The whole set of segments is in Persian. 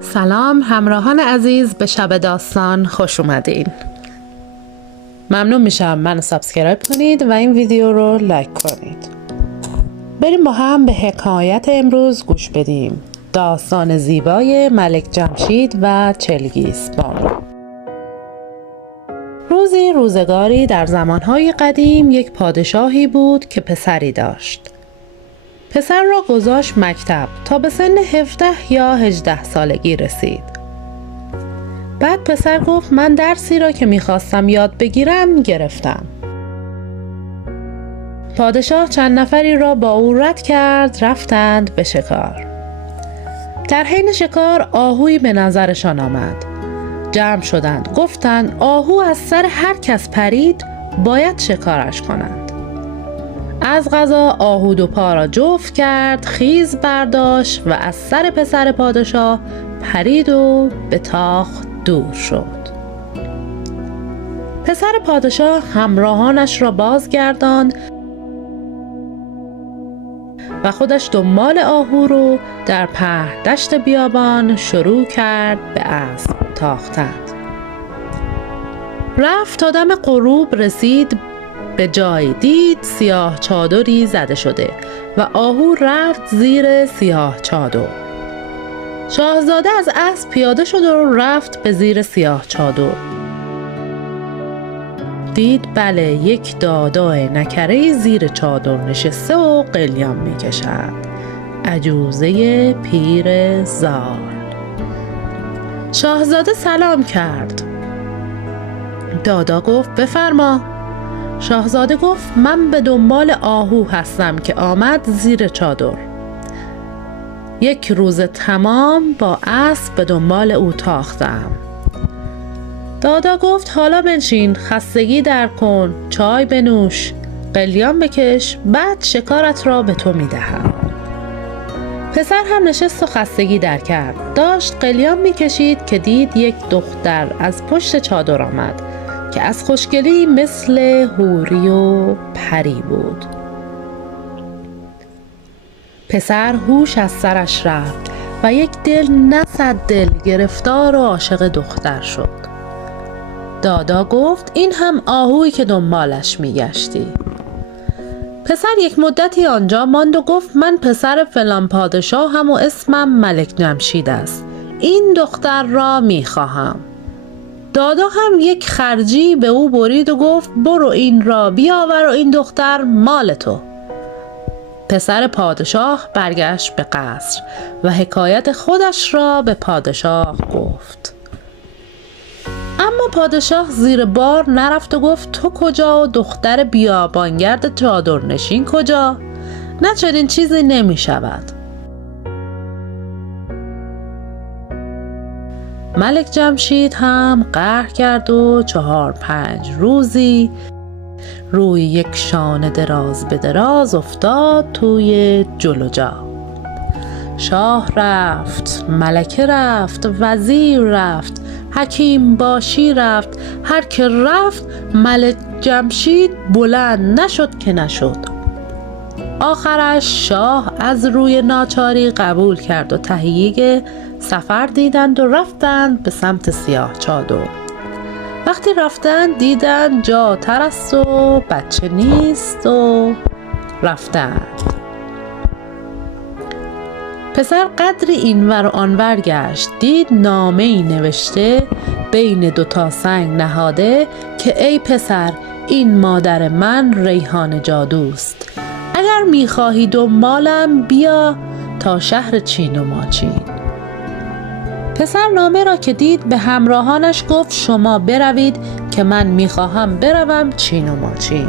سلام همراهان عزیز، به شب داستان خوش اومدین. ممنون میشم منو سابسکرایب کنید و این ویدیو رو لایک کنید. بریم با هم به حکایت امروز گوش بدیم. داستان زیبای ملک جمشید و چلگیس بانو. روزی روزگاری در زمانهای قدیم یک پادشاهی بود که پسری داشت. پسر را گذاشت مکتب تا به سن 17 یا 18 سالگی رسید. بعد پسر گفت من درسی را که میخواستم یاد بگیرم گرفتم. پادشاه چند نفری را با او رد کرد، رفتند به شکار. در حین شکار آهویی به نظرشان آمد. جمع شدند، گفتند آهو از سر هر کس پرید باید شکارش کنند. از قضا آهو دو پا را جفت کرد، خیز برداشت و از سر پسر پادشاه پرید و به تاخت دور شد. پسر پادشاه همراهانش را بازگرداند و خودش دنبال آهو رو در پهدشت بیابان شروع کرد به اسب تاختن. رفت تا دم غروب رسید به جای، دید سیاه چادری زده شده و آهو رفت زیر سیاه چادر. شاهزاده از اسب پیاده شد و رفت به زیر سیاه چادر. دید بله، یک دادای نکره زیر چادر نشسته و قلیان می کشد. عجوزه پیر زال. شاهزاده سلام کرد. دادا گفت بفرما. شاهزاده گفت من به دنبال آهو هستم که آمد زیر چادر. یک روز تمام با اسب به دنبال او تاختم. دادا گفت حالا بنشین، خستگی در کن، چای بنوش، قلیان بکش، بعد شکارت را به تو میدهم. پسر هم نشست و خستگی در کرد. داشت قلیان میکشید که دید یک دختر از پشت چادر آمد که از خوشگلی مثل حوری و پری بود. پسر هوش از سرش رفت و یک دل نه صد دل گرفتار و عاشق دختر شد. دادا گفت این هم آهویی که دنبالش میگشتی. پسر یک مدتی آنجا ماند و گفت من پسر فلان پادشاهم و اسمم ملک جمشید است. این دختر را میخواهم. دادا هم یک خرجی به او برید و گفت برو این را بیاور و این دختر مال تو. پسر پادشاه برگشت به قصر و حکایت خودش را به پادشاه گفت. اما پادشاه زیر بار نرفت و گفت تو کجا و دختر بیابانگرد چادرنشین کجا؟ نه چنین چیزی نمی شود. ملک جمشید هم قهر کرد و 4-5 روزی روی یک شانه دراز به دراز افتاد توی جل و جا. شاه رفت، ملکه رفت، وزیر رفت، حکیم باشی رفت، هر که رفت ملک جمشید بلند نشد که نشد. آخرش شاه از روی ناچاری قبول کرد و تهیه سفر دیدند و رفتند به سمت سیاه چادر. وقتی رفتند دیدند جا تر است و بچه نیست و رفتند. پسر قدری اینور و آنور گشت، دید نامه‌ای نوشته بین 2 سنگ نهاده که ای پسر این مادر من ریحان جادوست. اگر میخواهی دنبالم بیا تا شهر چین و ماچین. پسر نامه را که دید به همراهانش گفت شما بروید که من میخواهم بروم چین و ماچین.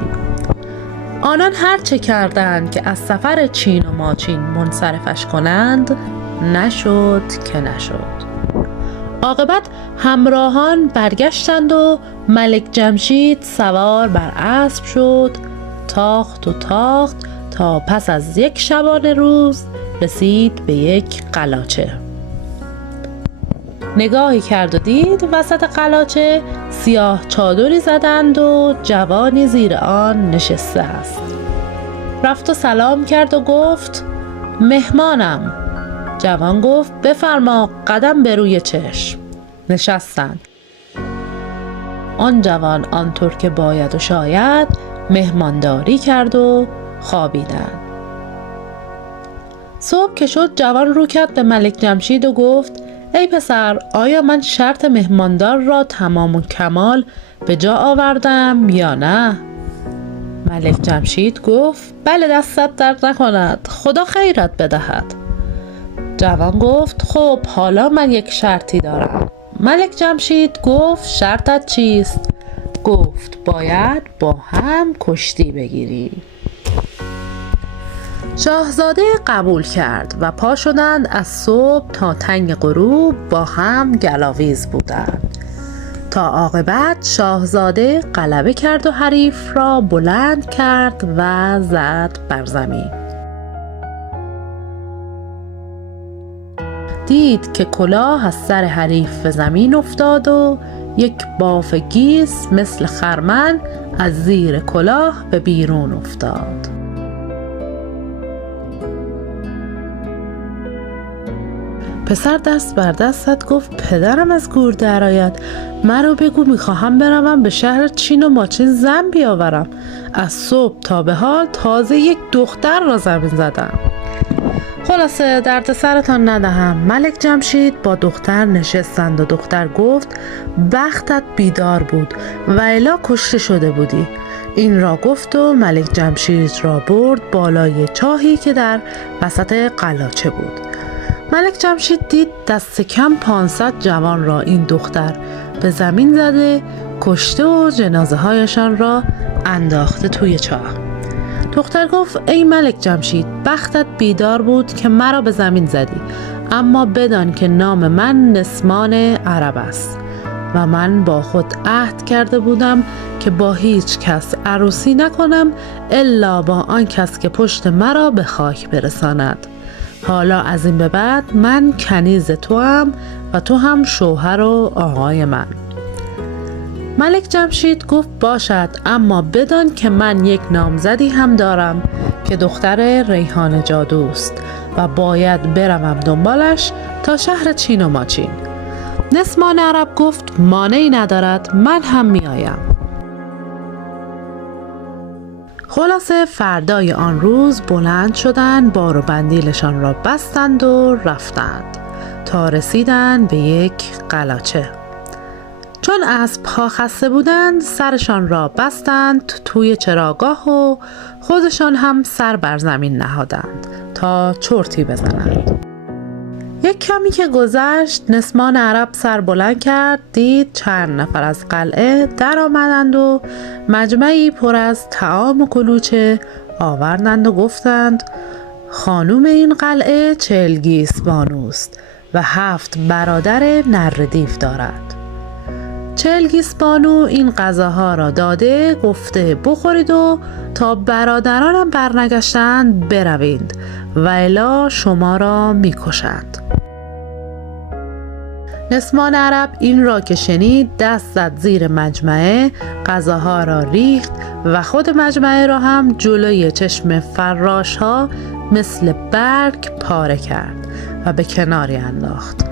آنان هر چه کردند که از سفر چین و ماچین منصرفش کنند نشد که نشد. عاقبت همراهان برگشتند و ملک جمشید سوار بر اسب شد، تاخت و تاخت تا پس از یک شبانه روز رسید به یک قلاچه. نگاهی کرد و دید وسط قلاچه سیاه چادری زدند و جوانی زیر آن نشسته است. رفت و سلام کرد و گفت مهمانم. جوان گفت بفرما، قدم به روی چشم. نشستند. آن جوان آنطور که باید و شاید مهمانداری کرد و خوابیدند. صبح که شد جوان رو کرد به ملک جمشید و گفت ای پسر، آیا من شرط مهماندار را تمام و کمال به جا آوردم یا نه؟ ملک جمشید گفت بله، دستت درد نکند، خدا خیرت بدهد. جوان گفت خب حالا من یک شرطی دارم. ملک جمشید گفت شرطت چیست؟ گفت باید با هم کشتی بگیریم. شاهزاده قبول کرد و پا شدند از صبح تا تنگ غروب با هم گلاویز بودند تا عاقبت شاهزاده غلبه کرد و حریف را بلند کرد و زد بر زمین. دید که کلاه از سر حریف به زمین افتاد و یک باف گیس مثل خرمن از زیر کلاه به بیرون افتاد. پسر دست بر دست زد گفت پدرم از گور درآید، مرا بگو میخواهم بروم به شهر چین و ماچین زن بیاورم. از صبح تا به حال تازه یک دختر را زمین زدم. خلاصه درد سرتان ندهم. ملک جمشید با دختر نشستند و دختر گفت بختت بیدار بود و الا کشته شده بودی. این را گفت و ملک جمشید را برد بالای چاهی که در وسط قلاچه بود. ملک جمشید دید دست کم 500 جوان را این دختر به زمین زده، کشته و جنازه هایشان را انداخته توی چاه. دختر گفت ای ملک جمشید، بختت بیدار بود که مرا به زمین زدی، اما بدان که نام من نسمان عرب است و من با خود عهد کرده بودم که با هیچ کس عروسی نکنم الا با آن کس که پشت مرا به خاک برساند. حالا از این به بعد من کنیز توام و تو هم شوهر و آقای من. ملک جمشید گفت باشد، اما بدان که من یک نامزدی هم دارم که دختر ریحان جادوست و باید بروم دنبالش تا شهر چین و ماچین. نسمان عرب گفت مانعی ندارد، من هم می آیم. خلاصه فردای آن روز بلند شدند، بار و بندیلشان را بستند و رفتند تا رسیدند به یک قلاچه. چون اسب‌ها خسته بودند سرشان را بستند توی چراگاه و خودشان هم سر بر زمین نهادند تا چرتی بزنند. یک کمی که گذشت نسمان عرب سر بلند کرد، دید چند نفر از قلعه در آمدند و مجمعی پر از طعام و کلوچه آوردند و گفتند خانوم این قلعه چلگیس بانوست و 7 برادر نردیف دارد. چلگیس بانو این غذاها را داده گفته بخورید و تا برادرانم برنگشتند بروید و الا شما را میکشند. نسمان عرب این را که شنید دست زد زیر مجمعه، غذاها را ریخت و خود مجمعه را هم جلوی چشم فراش ها مثل برگ پاره کرد و به کناری انداخت.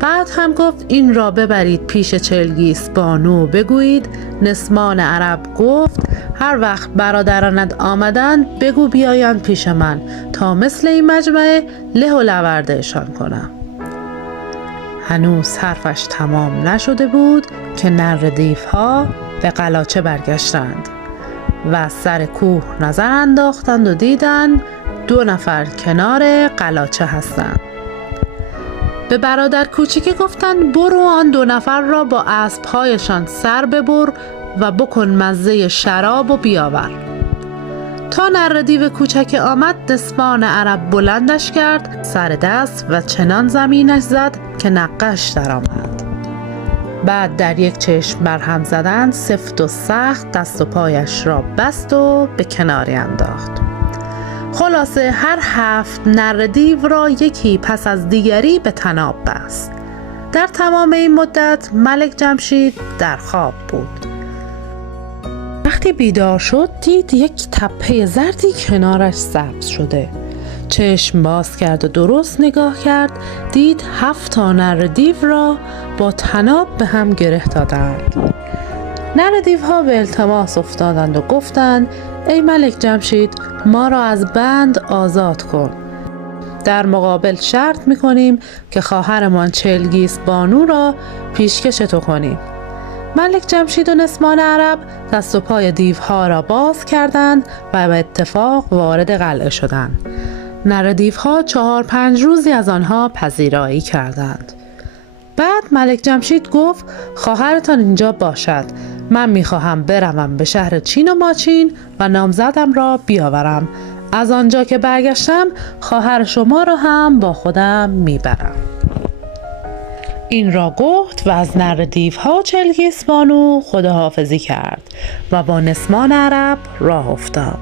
بعد هم گفت این را ببرید پیش چلگیس بانو بگویید نسمان عرب گفت هر وقت برادرانت آمدند بگو بیایند پیش من تا مثل این مجمعه له و لوردهشان کنم. هنوز حرفش تمام نشده بود که نردیف ها به قلاچه برگشتند و از سر کوه نظر انداختند و دیدند 2 نفر کنار قلاچه هستند. به برادر کوچیک گفتند برو آن 2 نفر را با اسب‌هایشان سر ببر و بکن مزه شراب و بیاور. تا نردیو کوچک آمد نسمان عرب بلندش کرد سر دست و چنان زمینش زد که نقش در آمد. بعد در یک چشم برهم زدند سفت و سخت دست و پایش را بست و به کناری انداخت. خلاصه هر 7 نردیو را یکی پس از دیگری به طناب بست. در تمام این مدت ملک جمشید در خواب بود. وقتی بیدار شد دید یک تپه زردی کنارش سبز شده. چشم باز کرد و درست نگاه کرد، دید 7 نر دیو را با طناب به هم گره دادند. نر دیوها به التماس افتادند و گفتند ای ملک جمشید، ما را از بند آزاد کن. در مقابل شرط می‌کنیم که خواهرمان چلگیس بانو را پیشکش تو کنیم. ملک جمشید و نسمان عرب دست و پای دیوها را باز کردند و به اتفاق وارد قلعه شدند. نر دیوها 4-5 روزی از آنها پذیرایی کردند. بعد ملک جمشید گفت خواهرتان اینجا باشد. من میخواهم بروم به شهر چین و ماچین و نامزدم را بیاورم. از آنجا که برگشتم خواهر شما را هم با خودم میبرم. این را گفت و از نر دیوها چلگیس بانو خداحافظی کرد و با نسمان عرب راه افتاد.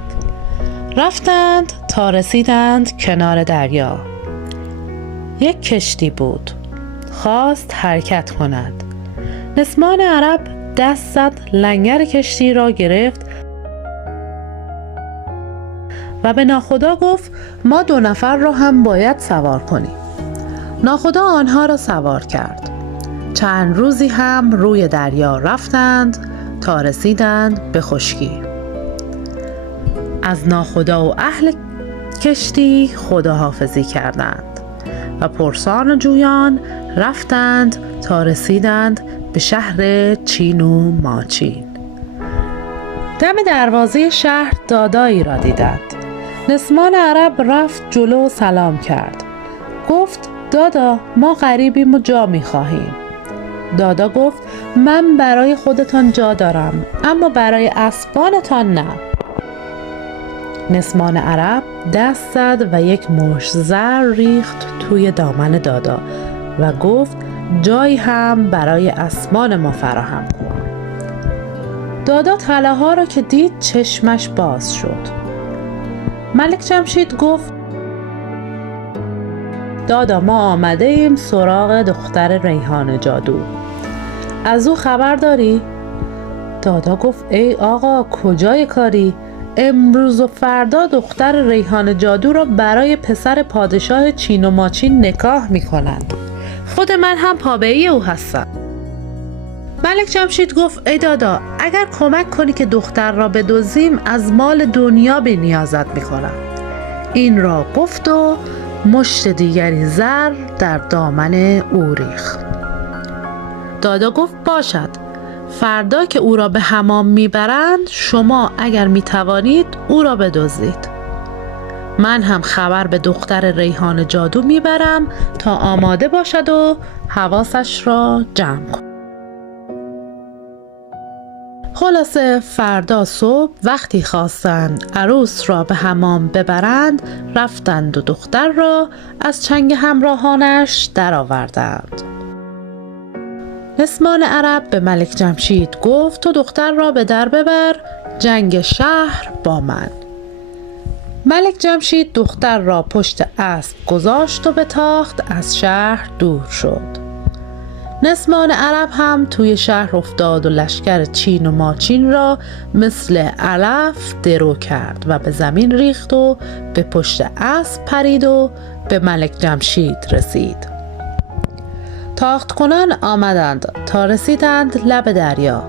رفتند تا رسیدند کنار دریا. یک کشتی بود، خواست حرکت کند. نسمان عرب دست زد، لنگر کشتی را گرفت و به ناخدا گفت ما 2 نفر را هم باید سوار کنیم. ناخدا آنها را سوار کرد. چند روزی هم روی دریا رفتند تا رسیدند به خشکی. از ناخدا و اهل کشتی خداحافظی کردند و پرسان و جویان رفتند تا رسیدند به شهر چین و ماچین. دم دروازه شهر دادایی را دیدند. نسمان عرب رفت جلو و سلام کرد. گفت دادا، ما غریبیم و جا می خواهیم. دادا گفت من برای خودتان جا دارم، اما برای اسبانتان نه. نسمان عرب دست زد و یک مشت زر ریخت توی دامن دادا و گفت جایی هم برای اسبان ما فراهم کن. دادا طلاها را که دید چشمش باز شد. ملک جمشید گفت دادا، ما آمده ایم سراغ دختر ریحان جادو. از او خبر داری؟ دادا گفت ای آقا، کجای کاری؟ امروز و فردا دختر ریحان جادو را برای پسر پادشاه چین و ماچین نکاح می کنند. خود من هم پابه‌ای او هستم. ملک جمشید گفت ای دادا، اگر کمک کنی که دختر را بدزدیم از مال دنیا به نیازت می کنم. این را گفت و مشت دیگری زر در دامن او ریخت. دادا گفت باشد، فردا که او را به حمام میبرند شما اگر میتوانید او را بدزدید. من هم خبر به دختر ریحان جادو میبرم تا آماده باشد و حواسش را جمع کن. خلاصه فردا صبح وقتی خواستند عروس را به حمام ببرند، رفتند و دختر را از چنگ همراهانش درآوردند. نسمان عرب به ملک جمشید گفت تو دختر را به در ببر، جنگ شهر با من. ملک جمشید دختر را پشت اسب گذاشت و به تاخت از شهر دور شد. نسمان عرب هم توی شهر افتاد و لشکر چین و ماچین را مثل علف درو کرد و به زمین ریخت و به پشت اسب پرید و به ملک جمشید رسید. تاخت کنان آمدند تا رسیدند لب دریا.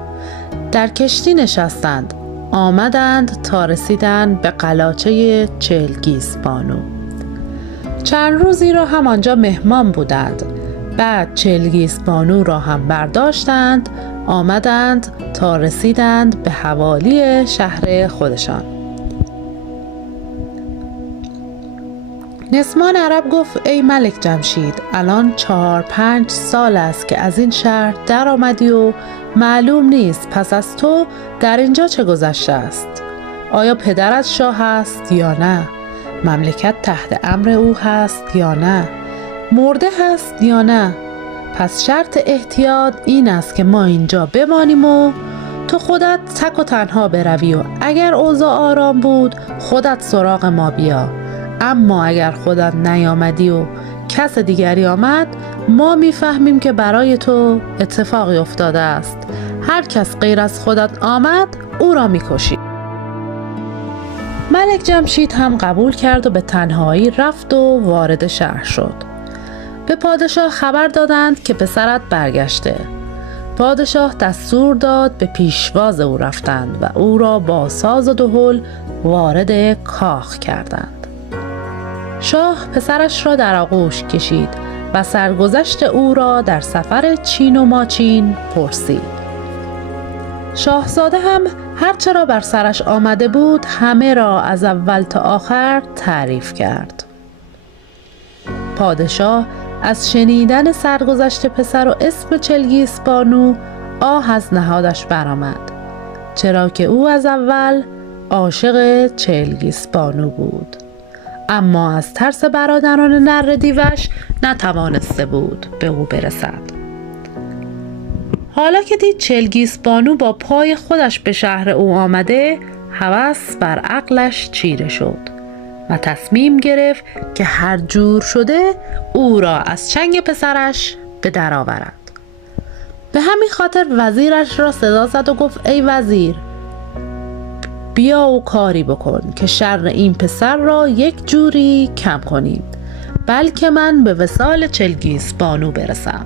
در کشتی نشستند. آمدند تا رسیدند به قلاچه چلگیس بانو. چند روزی را هم آنجا مهمان بودند. بعد چلگیس بانو را هم برداشتند. آمدند تا رسیدند به حوالی شهر خودشان. نسمان عرب گفت ای ملک جمشید، الان 4-5 سال است که از این شهر در آمدی و معلوم نیست پس از تو در اینجا چه گذشته است. آیا پدرت شاه است یا نه؟ مملکت تحت امر او هست یا نه؟ مرده هست یا نه؟ پس شرط احتیاط این است که ما اینجا بمانیم و تو خودت تک و تنها بروی و اگر اوضاع آرام بود خودت سراغ ما بیا. اما اگر خودت نیامدی و کس دیگری آمد، ما میفهمیم که برای تو اتفاقی افتاده است. هر کس غیر از خودت آمد او را میکشی. ملک جمشید هم قبول کرد و به تنهایی رفت و وارد شهر شد. به پادشاه خبر دادند که پسرت برگشته. پادشاه دستور داد به پیشواز او رفتند و او را با ساز و دهل وارد کاخ کردند. شاه پسرش را در آغوش کشید و سرگذشت او را در سفر چین و ماچین پرسید. شاهزاده هم هرچه را بر سرش آمده بود همه را از اول تا آخر تعریف کرد. پادشاه از شنیدن سرگذشت پسر و اسم چلگیس بانو آه از نهادش برآمد، چرا که او از اول عاشق چلگیس بانو بود، اما از ترس برادران نره دیوش نتوانسته بود به او برسد. حالا که دید چلگیس بانو با پای خودش به شهر او آمده، هوس بر عقلش چیره شد و تصمیم گرفت که هر جور شده او را از چنگ پسرش به در آورد. به همین خاطر وزیرش را صدا زد و گفت ای وزیر، بیا و کاری بکن که شر این پسر را یک جوری کم کنیم، بلکه من به وصال چلگیس بانو برسم.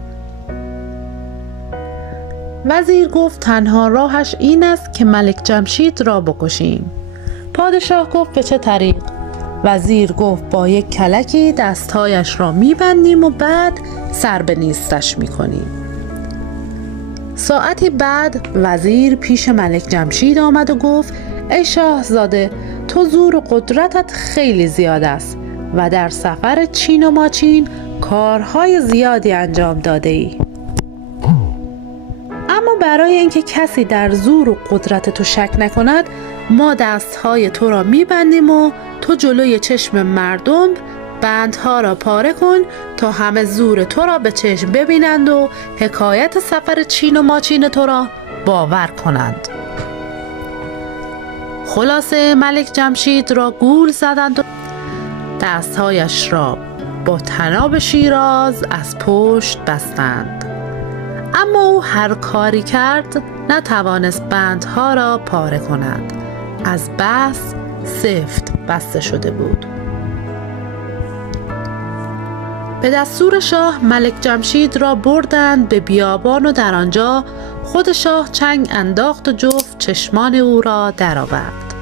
وزیر گفت تنها راهش این است که ملک جمشید را بکشیم. پادشاه گفت به چه طریق؟ وزیر گفت با یک کلکی دستهایش را میبندیم و بعد سر به نیستش میکنیم. ساعتی بعد وزیر پیش ملک جمشید آمد و گفت ای شاهزاده، تو زور و قدرتت خیلی زیاد است و در سفر چین و ماچین کارهای زیادی انجام داده ای. اما برای اینکه کسی در زور و قدرت تو شک نکند، ما دستهای تو را میبندیم و تو جلوی چشم مردم بندها را پاره کن تا همه زور تو را به چشم ببینند و حکایت سفر چین و ماچین تو را باور کنند. خلاصه ملک جمشید را گول زدند و دستهایش را با طناب شیراز از پشت بستند. اما او هر کاری کرد نتوانست بندها را پاره کند، از بس سفت بسته شده بود. به دستور شاه ملک جمشید را بردند به بیابان و در آنجا خود شاه چنگ انداخت و جفت چشمان او را درآورد.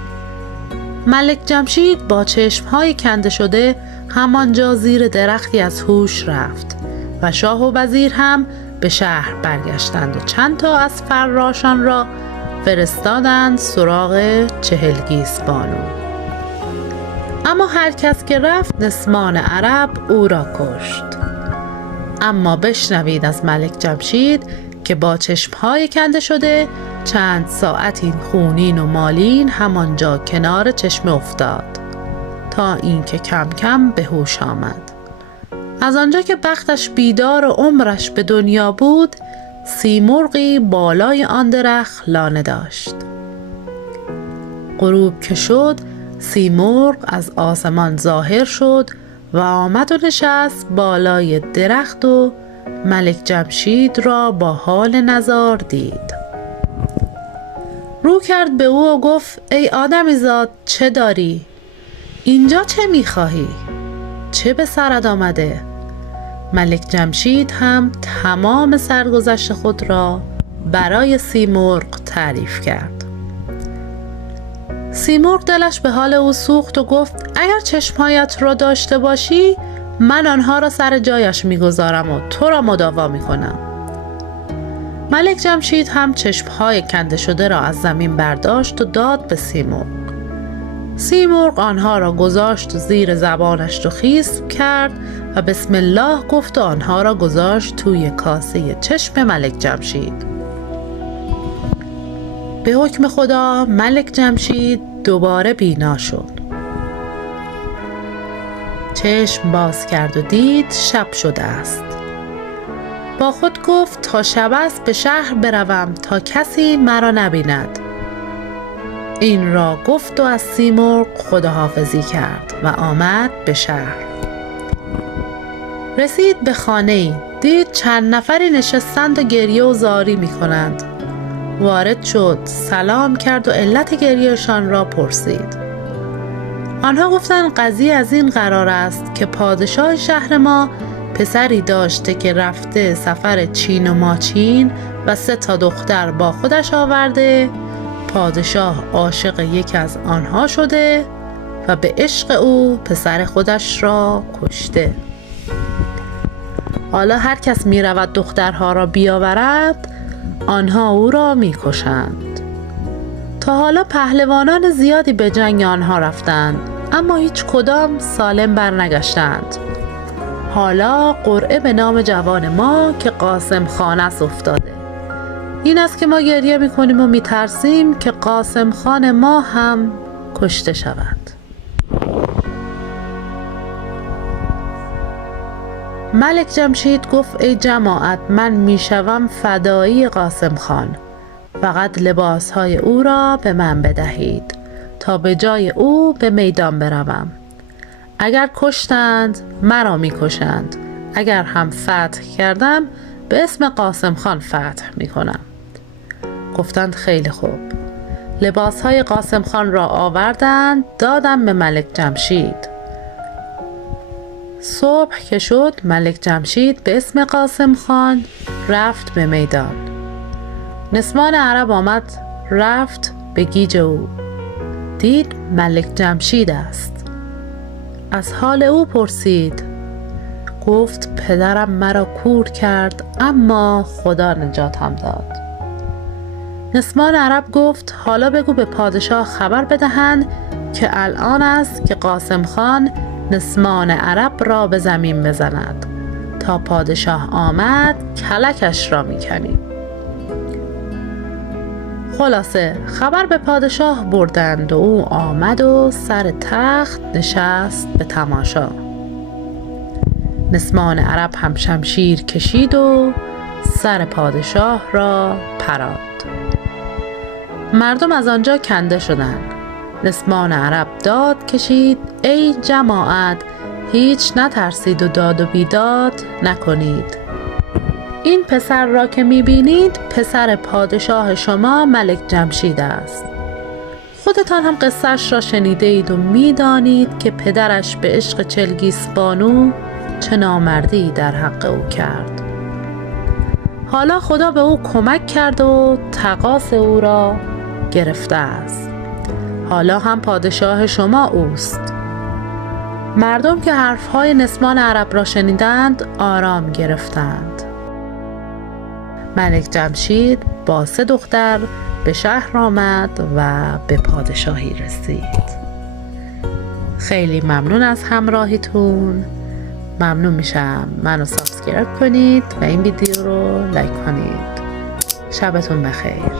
ملک جمشید با چشمهای کنده شده همانجا زیر درختی از هوش رفت و شاه و وزیر هم به شهر برگشتند و چند تا از فراشان را فرستادند سراغ چهلگیس بانو. اما هر کس که رفت نسمان عرب او را کشت. اما بشنوید از ملک جمشید که با چشمهای کنده شده چند ساعتی خونین و مالین همانجا کنار چشمه افتاد تا اینکه کم کم به هوش آمد. از آنجا که بختش بیدار و عمرش به دنیا بود، سیمرغی بالای آن درخت لانه داشت. غروب که شد، سیمرغ از آسمان ظاهر شد و آمد و نشست بالای درخت و ملک جمشید را با حال نزار دید. رو کرد به او و گفت ای آدمی زاد، چه داری؟ اینجا چه میخواهی؟ چه به سرت آمده؟ ملک جمشید هم تمام سرگذشت خود را برای سیمرغ تعریف کرد. سیمرغ دلش به حال او سوخت و گفت اگر چشمهایت را داشته باشی من آنها را سر جایش میگذارم و تو را مداوا میکنم. ملک جمشید هم چشمهای کنده شده را از زمین برداشت و داد به سیمرغ. سیمرغ آنها را گذاشت و زیر زبانش رو خیس کرد و بسم الله گفت و آنها را گذاشت توی کاسه چشم ملک جمشید. به حکم خدا ملک جمشید دوباره بینا شد. چشم باز کرد و دید شب شده است. با خود گفت تا شب است به شهر بروم تا کسی مرا نبیند. این را گفت و از سیمرغ خداحافظی کرد و آمد به شهر. رسید به خانه‌ای، دید چند نفری نشستند و گریه و زاری می کنند. وارد شد، سلام کرد و علت گریهشان را پرسید. آنها گفتند قضیه از این قرار است که پادشاه شهر ما پسری داشته که رفته سفر چین و ماچین و 3 دختر با خودش آورده. پادشاه عاشق یک از آنها شده و به عشق او پسر خودش را کشته. حالا هر کس می رود دخترها را بیاورد، آنها او را می کشند. تا حالا پهلوانان زیادی به جنگ آنها رفتند، اما هیچ کدام سالم برنگشتند. حالا قرعه به نام جوان ما که قاسم خان است افتاده. این است که ما گریه می کنیم و می ترسیم که قاسم خان ما هم کشته شود. ملک جمشید گفت ای جماعت، من می شوم فدایی قاسم خان. فقط لباسهای او را به من بدهید تا به جای او به میدان بروم. اگر کشتند مرا می کشند، اگر هم فتح کردم به اسم قاسم خان فتح می کنم. گفتند خیلی خوب. لباسهای قاسم خان را آوردند، دادم به ملک جمشید. صبح که شد ملک جمشید به اسم قاسم خان رفت به میدان. نسمان عرب آمد رفت به گیج او، دید ملک جمشید است. از حال او پرسید. گفت پدرم مرا کور کرد اما خدا نجاتم داد. نسمان عرب گفت حالا بگو به پادشاه خبر بدهند که الان است که قاسم خان نسمان عرب را به زمین بزند. تا پادشاه آمد کلکش را میکنیم. خلاصه خبر به پادشاه بردند و او آمد و سر تخت نشست به تماشا. نسمان عرب هم شمشیر کشید و سر پادشاه را پراند. مردم از آنجا کنده شدند. نسمان عرب داد کشید ای جماعت، هیچ نترسید و داد و بیداد نکنید. این پسر را که میبینید پسر پادشاه شما ملک جمشید است. خودتان هم قصه‌اش را شنیده اید و میدانید که پدرش به عشق چلگیس بانو چه نامردی در حق او کرد. حالا خدا به او کمک کرد و تقاص او را گرفته است. حالا هم پادشاه شما اوست. مردم که حرفهای نسمان عرب را شنیدند آرام گرفتند. ملک جمشید با 3 دختر به شهر آمد و به پادشاهی رسید. خیلی ممنون از همراهیتون. ممنون میشم منو سابسکرایب کنید و این ویدیو رو لایک کنید. شبتون بخیر.